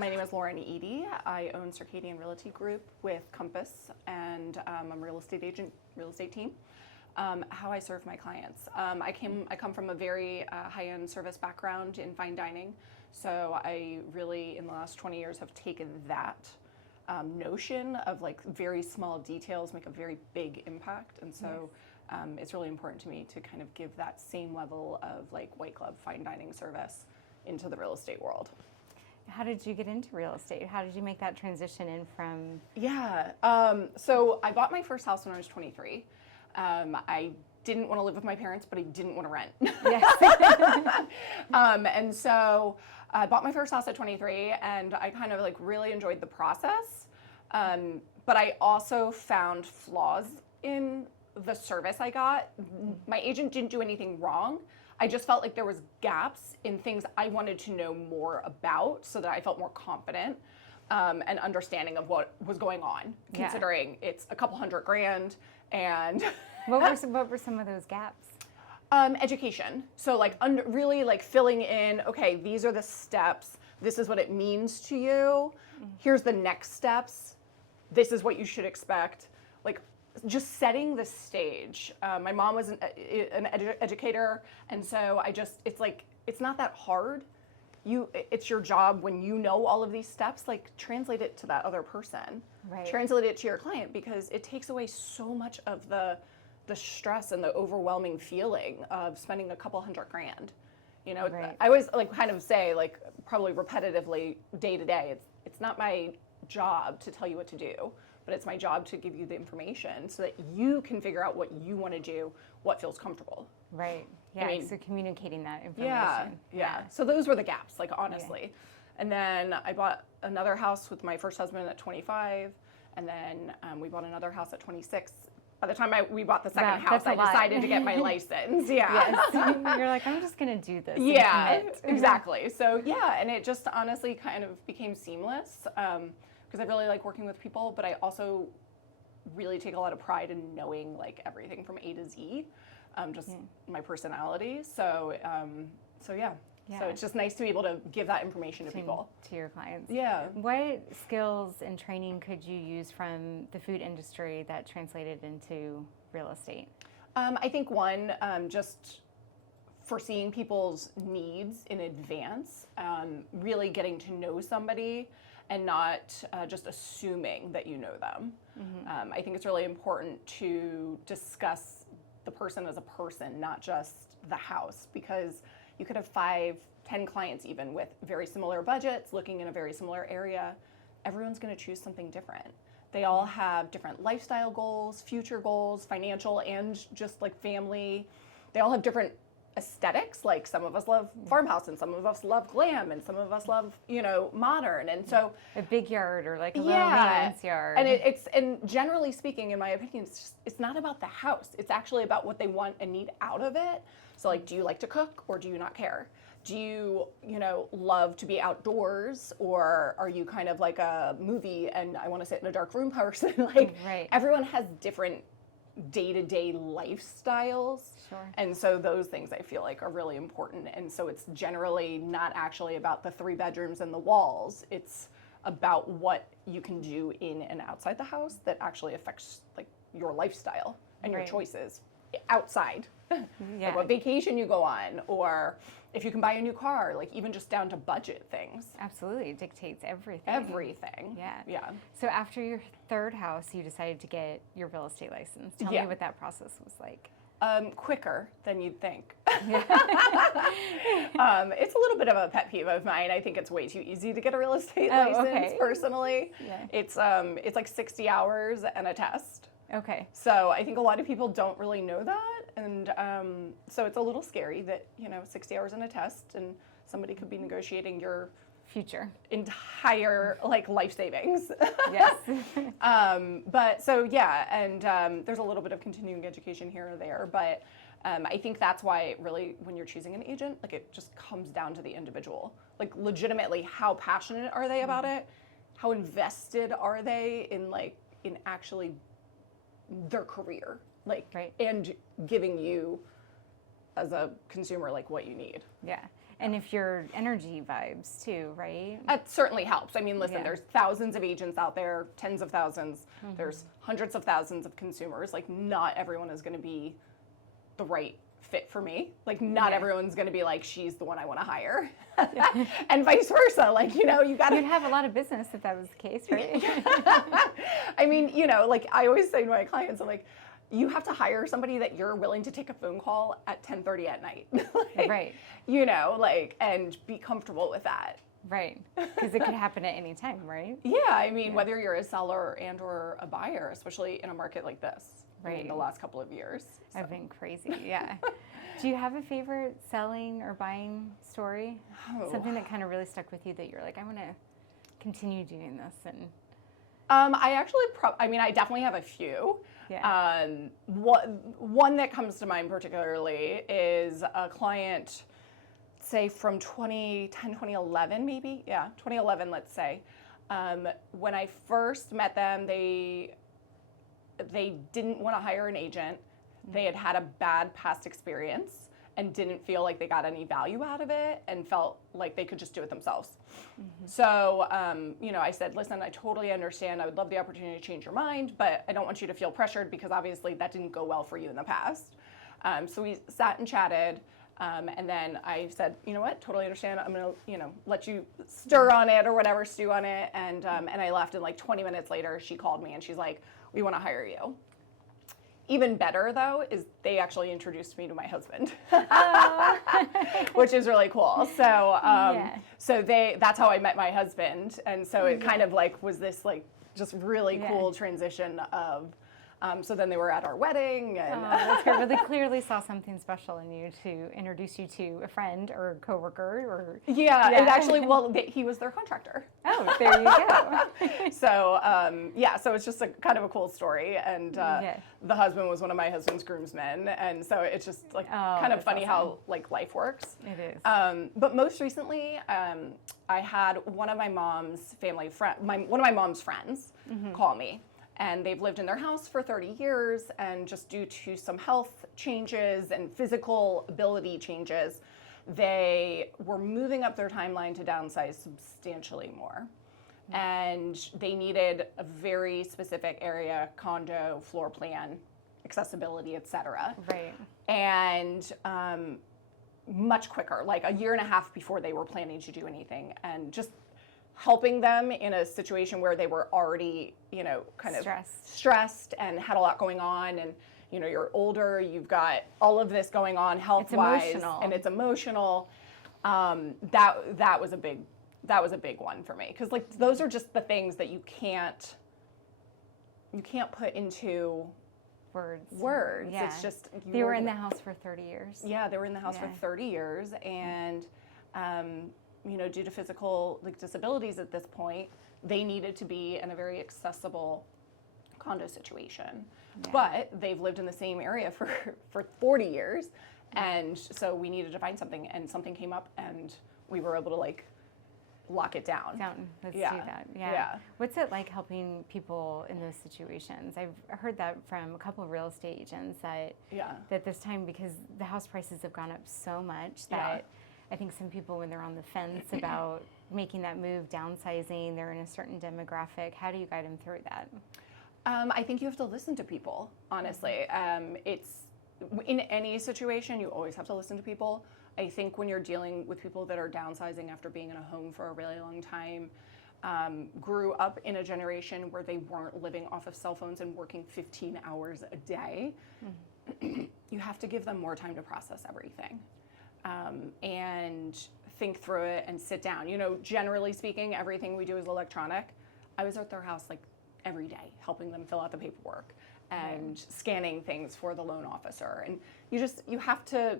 My name is Lauryn Eadie. I own Circadian Realty Group with Compass, and I'm a real estate agent, real estate team. How I serve my clients. I come from a very high-end service background in fine dining, so I really, in the last 20 years, have taken that notion of like very small details make a very big impact, and so it's really important to me to kind of give that same level of like white glove fine dining service into the real estate world. How did you get into real estate? How did you make that transition in from? Yeah, so I bought my first house when I was 23. I didn't want to live with my parents, but I didn't want to rent. Yes. And so I bought my first house at 23, and I kind of like really enjoyed the process. But I also found flaws in the service I got. My agent didn't do anything wrong. I just felt like there was gaps in things I wanted to know more about so that I felt more confident and understanding of what was going on, considering it's a couple $100,000 and What were some of those gaps? Education. So like really like filling in, okay, these are the steps. This is what it means to you. Here's the next steps. This is what you should expect. Like just setting the stage. My mom was an educator, and so it's not that hard. It's your job when you know all of these steps, like translate it to that other person. Right. Translate it to your client, because it takes away so much of the stress and the overwhelming feeling of spending a couple $100,000. You know, right. I always like kind of say, like probably repetitively day to day, it's not my job to tell you what to do, but it's my job to give you the information so that you can figure out what you want to do, what feels comfortable. Right. Yeah. I mean, so communicating that information. Yeah. So those were the gaps, like honestly. Yeah. And then I bought another house with my first husband at 25, and then we bought another house at 26. By the time we bought the second house, I decided to get my license. Yeah. Yes. You're like, I'm just going to do this. Yeah, exactly. So yeah, and it just honestly kind of became seamless because I really like working with people, but I also really take a lot of pride in knowing like everything from A to Z, just my personality. So yeah. So it's just nice to be able to give that information to people. To your clients. Yeah. What skills and training could you use from the food industry that translated into real estate? I think one, just foreseeing people's needs in advance, really getting to know somebody and not just assuming that you know them. Mm-hmm. I think it's really important to discuss the person as a person, not just the house, because you could have 5, 10 clients even with very similar budgets, looking in a very similar area. Everyone's going to choose something different. They all have different lifestyle goals, future goals, financial and just like family. They all have different aesthetics. Like some of us love farmhouse and some of us love glam and some of us love, modern. And so a big yard or like a low maintenance yard. And and generally speaking, in my opinion, it's not about the house. It's actually about what they want and need out of it. So like, do you like to cook or do you not care? Do you, love to be outdoors, or are you kind of like a movie and I want to sit in a dark room person? Like everyone has different day-to-day lifestyles. Sure. And so those things I feel like are really important. And so it's generally not actually about the 3 bedrooms and the walls. It's about what you can do in and outside the house that actually affects like your lifestyle and your choices outside. Like what vacation you go on, or if you can buy a new car, like even just down to budget things. Absolutely, it dictates everything. Everything. Yeah. So after your third house, you decided to get your real estate license. Tell me what that process was like. Quicker than you'd think. It's a little bit of a pet peeve of mine. I think it's way too easy to get a real estate license personally. Yeah. It's like 60 hours and a test. Okay. So I think a lot of people don't really know that, and so it's a little scary that 60 hours in a test, and somebody could be negotiating your future entire like life savings. Yes. But so yeah, and there's a little bit of continuing education here or there, but I think that's why it really, when you're choosing an agent, like it just comes down to the individual. Like legitimately, how passionate are they about it? How invested are they in actually their career, and giving you as a consumer like what you need. Yeah. And if your energy vibes too, right? That certainly helps. I mean, listen, Yeah. there's thousands of agents out there, tens of thousands. There's hundreds of thousands of consumers. Like, not everyone is going to be the right fit for me. Like, not everyone's going to be like, she's the one I want to hire. And vice versa. Like, you know, you got to... You'd have a lot of business if that was the case, right? I mean, you know, like, I always say to my clients, I'm like, you have to hire somebody that you're willing to take a phone call at 10:30 at night. Like, Right. You know, like, and be comfortable with that. Right. Because it could happen at any time, right? Yeah, I mean, whether you're a seller and or a buyer, especially in a market like this, Right. in the last couple of years. So. I've been crazy, yeah. Do you have a favorite selling or buying story? Oh. Something that kind of really stuck with you that you're like, I want to continue doing this and... I actually, I definitely have a few. Yeah. One that comes to mind particularly is a client, say from 2010, 2011 maybe? Yeah, 2011, let's say. When I first met them, they didn't want to hire an agent. They had had a bad past experience and didn't feel like they got any value out of it and felt like they could just do it themselves. So, you know, I said, listen, I totally understand. I would love the opportunity to change your mind, but I don't want you to feel pressured because obviously that didn't go well for you in the past. So we sat and chatted. And then I said, you know what, totally understand. I'm going to, you know, let you stir on it or whatever, stew on it. And I left, and like 20 minutes later, she called me and she's like, we want to hire you. Even better, though, is they actually introduced me to my husband, which is really cool. So, that's how I met my husband. And so it kind of like was this like just really cool transition of, so then they were at our wedding. And that's good. Well, they clearly saw something special in you to introduce you to a friend or a coworker or... Yeah, and actually, well, he was their contractor. Oh, there you go. So, so it's just a kind of a cool story. And the husband was one of my husband's groomsmen. And so it's just like kind of funny how like life works. It is. But most recently, I had one of my mom's one of my mom's friends call me. And they've lived in their house for 30 years, and just due to some health changes and physical ability changes, they were moving up their timeline to downsize substantially more. And they needed a very specific area, condo, floor plan, accessibility, et cetera. Right. And much quicker, like a year and a half before they were planning to do anything. And just helping them in a situation where they were already, you know, kind of stressed and had a lot going on, and you know, you're older, you've got all of this going on health-wise, and it's emotional. That was a big one for me, because like those are just the things that you can't put into words. Yeah. It's just they were in the house for 30 years. Yeah, they were in the house for 30 years, and you know, due to physical like disabilities at this point, they needed to be in a very accessible condo situation. Yeah. But they've lived in the same area for 40 years. And so we needed to find something, and something came up, and we were able to like lock it down. Let's do that. Yeah. What's it like helping people in those situations? I've heard that from a couple of real estate agents that this time, because the house prices have gone up so much that I think some people, when they're on the fence about making that move, downsizing, they're in a certain demographic. How do you guide them through that? I think you have to listen to people, honestly. It's in any situation, you always have to listen to people. I think when you're dealing with people that are downsizing after being in a home for a really long time, grew up in a generation where they weren't living off of cell phones and working 15 hours a day, you have to give them more time to process everything. And think through it and sit down. You know, generally speaking, everything we do is electronic. I was at their house like every day, helping them fill out the paperwork and scanning things for the loan officer. And you just have to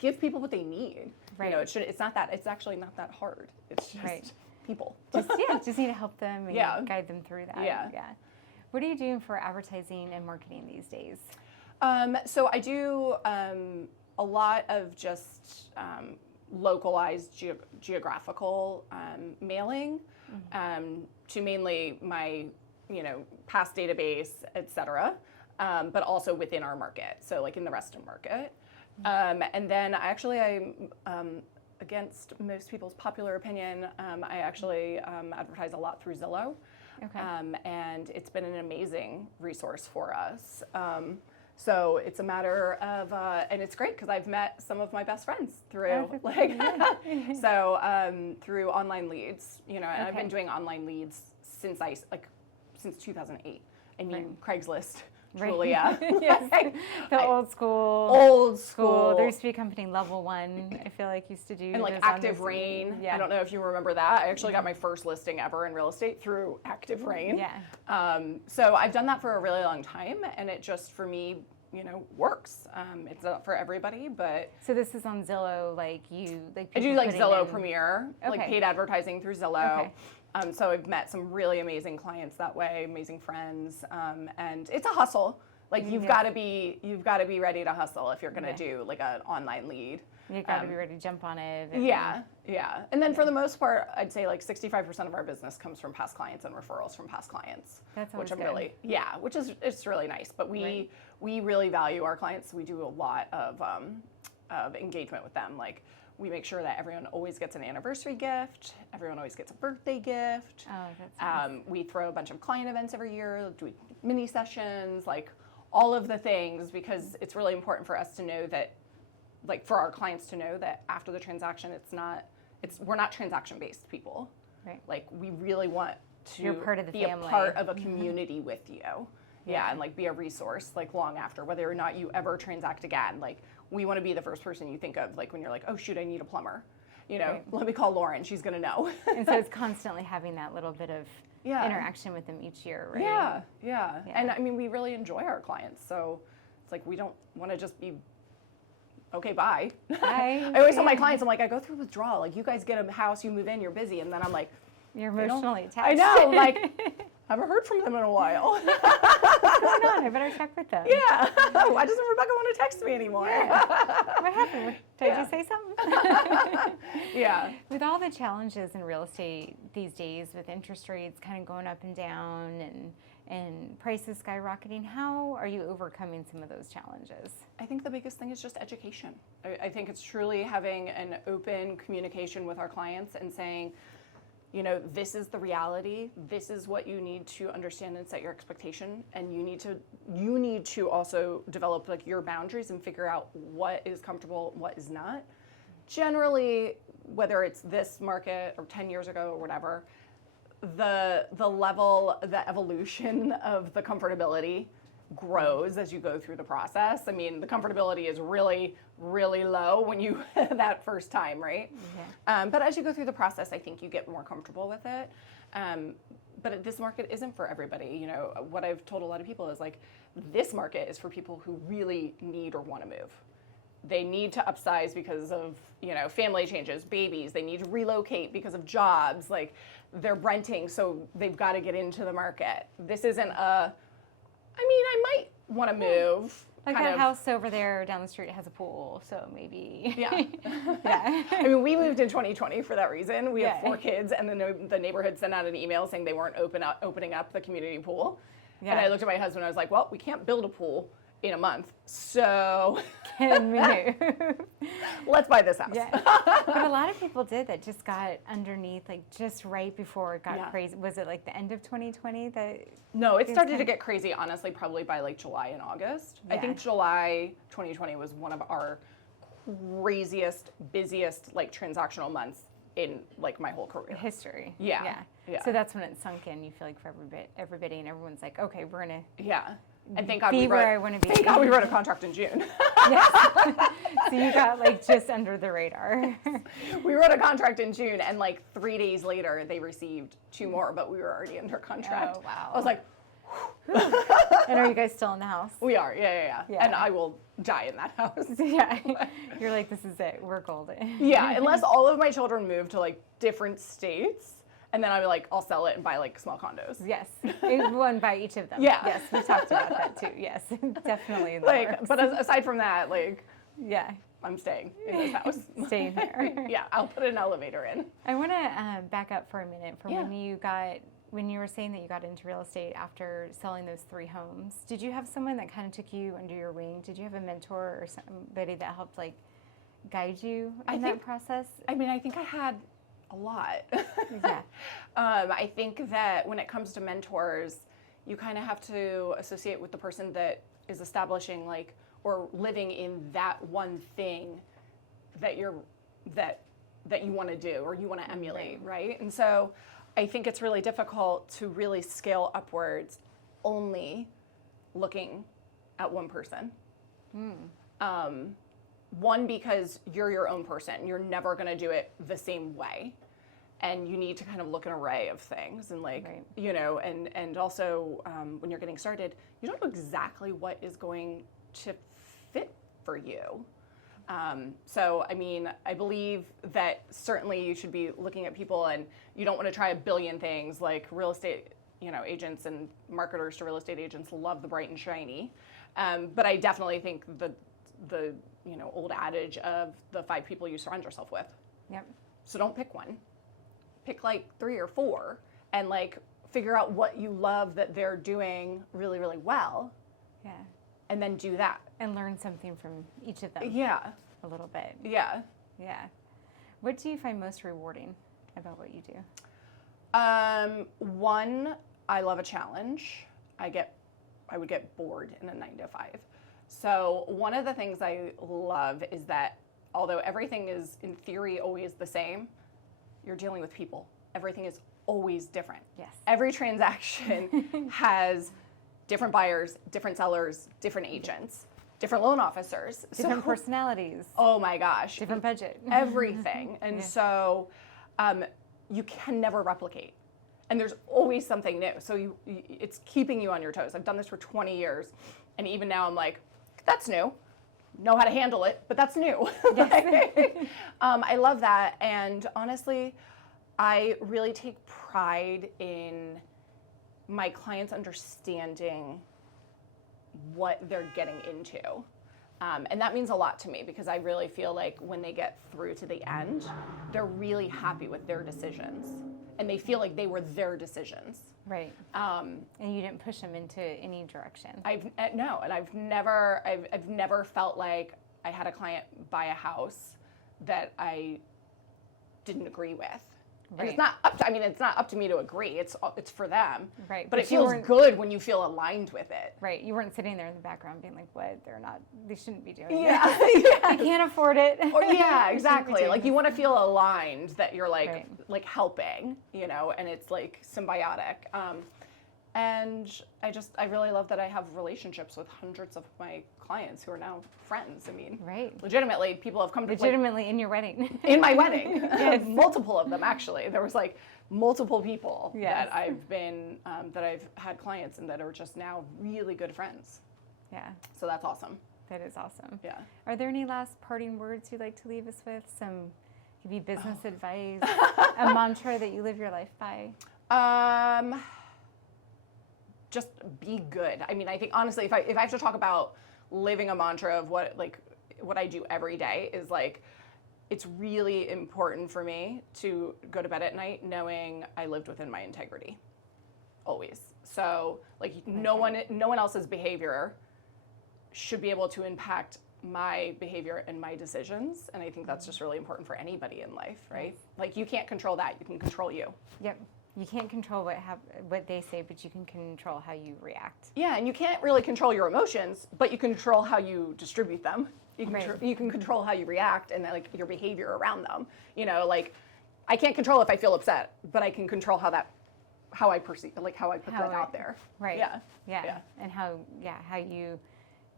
give people what they need. Right. You know, it's actually not that hard. It's just people. Just need to help them and guide them through that. Yeah. What are you doing for advertising and marketing these days? So I do a lot of just localized geographical mailing to mainly my, you know, past database, et cetera, but also within our market, so like in the Reston market. And then I against most people's popular opinion, I actually advertise a lot through Zillow. Okay. And it's been an amazing resource for us. So it's a matter of, and it's great because I've met some of my best friends through, through online leads, and I've been doing online leads since 2008. I mean, Craigslist. Julia. Yes. Old school. There used to be a company, Level One, I feel like used to do. And like Active Rain. Yeah. I don't know if you remember that. I actually got my first listing ever in real estate through Active Rain. Yeah. So I've done that for a really long time, and it just, for me, works. It's not for everybody, but. So this is on Zillow, I do like Zillow Premier, like paid advertising through Zillow. Okay. So I've met some really amazing clients that way, amazing friends, and it's a hustle. Like you've got to be ready to hustle if you're going to do like an online lead. You've got to be ready to jump on it. Yeah. And then for the most part, I'd say like 65% of our business comes from past clients and referrals from past clients. That's always which I'm good. which is it's really nice. But we really value our clients. We do a lot of engagement with them. Like, we make sure that everyone always gets an anniversary gift. Everyone always gets a birthday gift. Oh, that's nice. We throw a bunch of client events every year, do mini sessions, like all of the things, because it's really important for us to know that, like for our clients to know that after the transaction, we're not transaction-based people. Right. Like we really want to You're part of the be family. A part of a community with you. Yeah, and like be a resource like long after, whether or not you ever transact again. Like we want to be the first person you think of, like when you're like, oh shoot, I need a plumber. Let me call Lauryn, she's gonna know. And so it's constantly having that little bit of interaction with them each year, right? Yeah. And I mean, we really enjoy our clients, so it's like we don't want to just be okay, bye. I always tell my clients, I'm like, I go through withdrawal. Like, you guys get a house, you move in, you're busy, and then I'm like, you're emotionally attached. I know, like, I haven't heard from them in a while. What's going on? I better check with them. Yeah. Why doesn't Rebecca want to text me anymore? Yeah. What happened? Did I just say something? Yeah. With all the challenges in real estate these days, with interest rates kind of going up and down and prices skyrocketing, how are you overcoming some of those challenges? I think the biggest thing is just education. I think it's truly having an open communication with our clients and saying, this is the reality. This is what you need to understand and set your expectation. And you need to also develop like your boundaries and figure out what is comfortable, what is not. Generally, whether it's this market or 10 years ago or whatever, the level, the evolution of the comfortability grows as you go through the process. I mean, the comfortability is really, really low when you that first time, right? Yeah. But as you go through the process, I think you get more comfortable with it. But this market isn't for everybody. What I've told a lot of people is like, this market is for people who really need or want to move. They need to upsize because of, family changes, babies. They need to relocate because of jobs. Like, they're renting, so they've got to get into the market. This isn't I might want to move. Like that house over there down the street has a pool, so maybe. Yeah. Yeah. I mean, we moved in 2020 for that reason. We have 4 kids, and the neighborhood sent out an email saying they weren't opening up the community pool. Yeah. And I looked at my husband and I was like, well, we can't build a pool in a month, so can we move? Let's buy this house. Yeah. But a lot of people did that just got underneath, like just right before it got crazy. Was it like the end of 2020 that? No, it started to get crazy, honestly, probably by like July and August. Yeah. I think July 2020 was one of our craziest, busiest like transactional months in like my whole career. History. Yeah. So that's when it sunk in, you feel like, for everybody, and everyone's like, okay, we're gonna and thank God we wrote a contract in June. Yes. So you got like just under the radar. We wrote a contract in June, and like 3 days later they received 2 more, but we were already under contract. Oh, wow. I was like, and are you guys still in the house? We are, yeah. And I will die in that house. Yeah. You're like, this is it. We're golden. Yeah, unless all of my children move to like different states. And then I'll sell it and buy like small condos. Yes, one by each of them. Yeah. Yes, we talked about that too. Yes, definitely. But aside from that, yeah, I'm staying in this house. Staying here. Yeah, I'll put an elevator in. I want to back up for a minute when when you were saying that you got into real estate after selling those 3 homes, did you have someone that kind of took you under your wing? Did you have a mentor or somebody that helped like guide you in that process? I mean, I think I had a lot. Yeah. I think that when it comes to mentors, you kind of have to associate with the person that is establishing like or living in that one thing that you want to do or you want to emulate, right? And so I think it's really difficult to really scale upwards only looking at one person. One, because you're your own person. You're never going to do it the same way. And you need to kind of look an array of things and like, you know, and also when you're getting started, you don't know exactly what is going to fit for you. So, I mean, I believe that certainly you should be looking at people and you don't want to try a billion things like real estate, you know, agents and marketers to real estate agents love the bright and shiny. But I definitely think the you know, old adage of the 5 people you surround yourself with. Yep. So don't pick one. Pick like 3 or 4 and like figure out what you love that they're doing really, really well. Yeah. And then do that. And learn something from each of them. Yeah. A little bit. Yeah. Yeah. What do you find most rewarding about what you do? One, I love a challenge. I would get bored in a 9 to 5. So one of the things I love is that although everything is in theory always the same, you're dealing with people. Everything is always different. Yes. Every transaction has different buyers, different sellers, different agents, different loan officers. Different personalities. Oh my gosh. Different budget. Everything. And so you can never replicate. And there's always something new. So it's keeping you on your toes. I've done this for 20 years. And even now I'm like, that's new. Know how to handle it, but that's new. Yes. I love that. And honestly, I really take pride in my clients understanding what they're getting into. And that means a lot to me because I really feel like when they get through to the end, they're really happy with their decisions. And they feel like they were their decisions. Right. And you didn't push them into any direction. No, and I've never felt like I had a client buy a house that I didn't agree with. Right. And it's not up to, it's not up to me to agree. It's for them. Right. But it feels good when you feel aligned with it. Right. You weren't sitting there in the background being like, what? They shouldn't be doing yeah. this. Yeah. I can't afford it. Or, yeah, exactly. Like you want to feel aligned that you're like helping, you know, and it's like symbiotic. And I really love that I have relationships with hundreds of my clients who are now friends. I mean, legitimately, people have come to in your wedding. In my wedding, yes. Multiple of them actually. There was like multiple people that I've had clients and that are just now really good friends. Yeah. So that's awesome. That is awesome. Yeah. Are there any last parting words you'd like to leave us with? Give you business advice, a mantra that you live your life by? Just be good. I mean, I think honestly, if I have to talk about living a mantra of what I do every day is like, it's really important for me to go to bed at night knowing I lived within my integrity, always. So like no one else's behavior should be able to impact my behavior and my decisions, and I think that's just really important for anybody in life, right? Like you can't control that, you can control you. Yep. You can't control what they say, but you can control how you react. Yeah, and you can't really control your emotions, but you can control how you distribute them. You can control how you react and like your behavior around them. You know, like I can't control if I feel upset, but I can control how I perceive, like how I put that out there. Right. Yeah. Yeah. And how you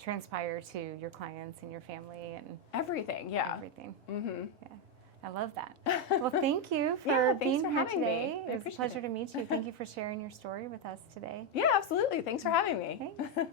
transpire to your clients and your family and everything. Yeah. Everything. Mm-hmm. Yeah. I love that. Well, thank you for being here today. Me. It was a pleasure to meet you. Thank you for sharing your story with us today. Yeah, absolutely. Thanks for having me. Thanks.